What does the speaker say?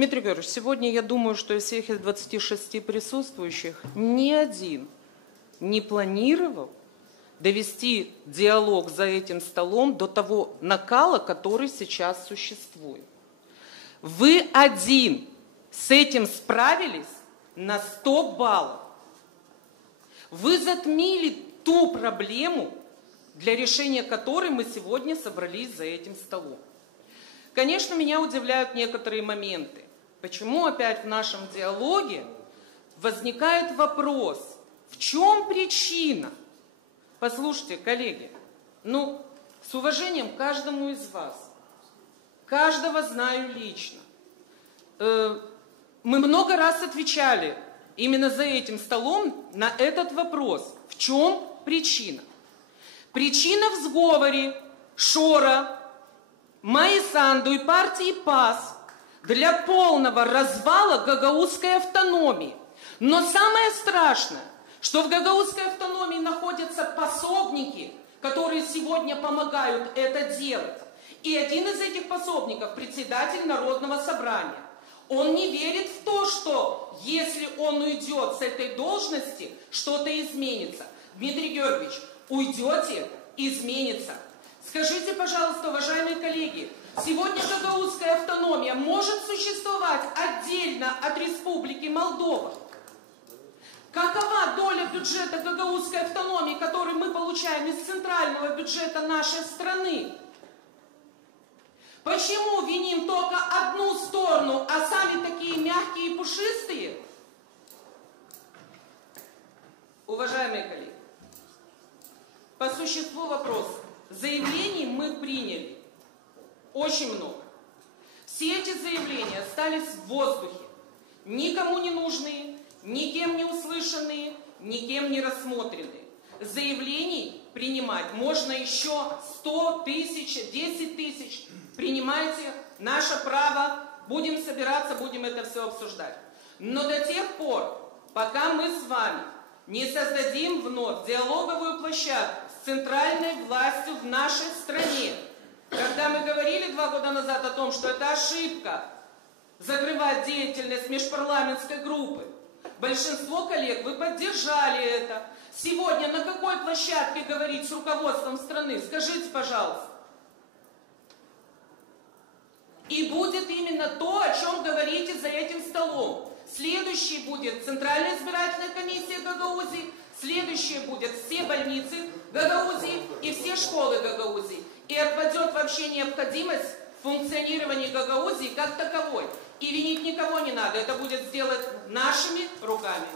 Дмитрий Георгиевич, сегодня я думаю, что из всех 26 присутствующих ни один не планировал довести диалог за этим столом до того накала, который сейчас существует. Вы один с этим справились на 100 баллов. Вы затмили ту проблему, для решения которой мы сегодня собрались за этим столом. Конечно, меня удивляют некоторые моменты. Почему опять в нашем диалоге возникает вопрос, в чем причина? Послушайте, коллеги, с уважением к каждому из вас, каждого знаю лично. Мы много раз отвечали именно за этим столом на этот вопрос. В чем причина? Причина в сговоре Шора, Майи Санду и партии ПАС для полного развала гагаузской автономии. Но самое страшное, что в гагаузской автономии находятся пособники, которые сегодня помогают это делать. И один из этих пособников – председатель Народного собрания. Он не верит в то, что если он уйдет с этой должности, что-то изменится. Дмитрий Георгиевич, уйдете – изменится. Скажите, пожалуйста, уважаемые коллеги, сегодня гагаузская автономия может существовать отдельно от Республики Молдова? Какова доля бюджета гагаузской автономии, который мы получаем из центрального бюджета нашей страны? Почему виним только одну сторону, а сами такие мягкие и пушистые? Уважаемые коллеги, по существу вопроса. Заявлений мы приняли очень много. Все эти заявления остались в воздухе, никому не нужные, никем не услышанные, никем не рассмотренные. Заявлений принимать можно еще 100 тысяч, 10 тысяч. Принимайте, наше право, будем собираться, будем это все обсуждать. Но до тех пор, пока мы с вами не создадим вновь диалоговую площадку с центральной властью в нашей стране, когда мы говорили 2 года назад о том, что это ошибка закрывать деятельность межпарламентской группы, большинство коллег, вы поддержали это. Сегодня на какой площадке говорить с руководством страны? Скажите, пожалуйста. И будет именно то, о чем говорите за этим столом. Следующий будет Центральная избирательная комиссия Гагаузии, следующее будет все больницы Гагаузии и все школы Гагаузии. И отпадет вообще необходимость функционирования Гагаузии как таковой. И винить никого не надо, это будет сделать нашими руками.